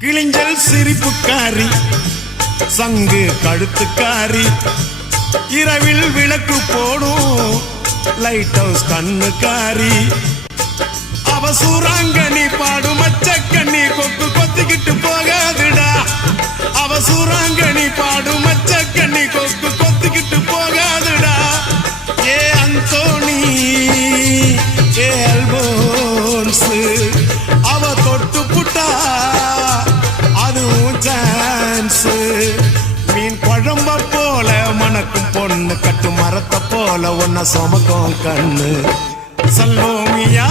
கிளிஞ்சல் சிரிப்புக்காரி சங்கு கழுத்துக்காரி இரவில் விளக்கு போடும் லைட் ஹவுஸ் கண்ணுக்காரி அவ சூறாங்கண்ணி பாடு மச்சக்கண்ணி கொக்கு கொத்திக்கிட்டு போகாதுடா அவ சூறாங்கண்ணி பாடு மச்சக்கண்ணி கொக்கு கொத்திக்கிட்டு போகாதுடா ஏ அந்தோணி ஏ அல்போன்ஸ் அவ தொட்டு புட்டா அதுவும் சான்ஸ் மீன் குழம்ப போல மணக்கும் பொண்ணு கட்டு மரத்தை போல ஒன்ன சுமக்கும் கண்ணு சல்லோமியா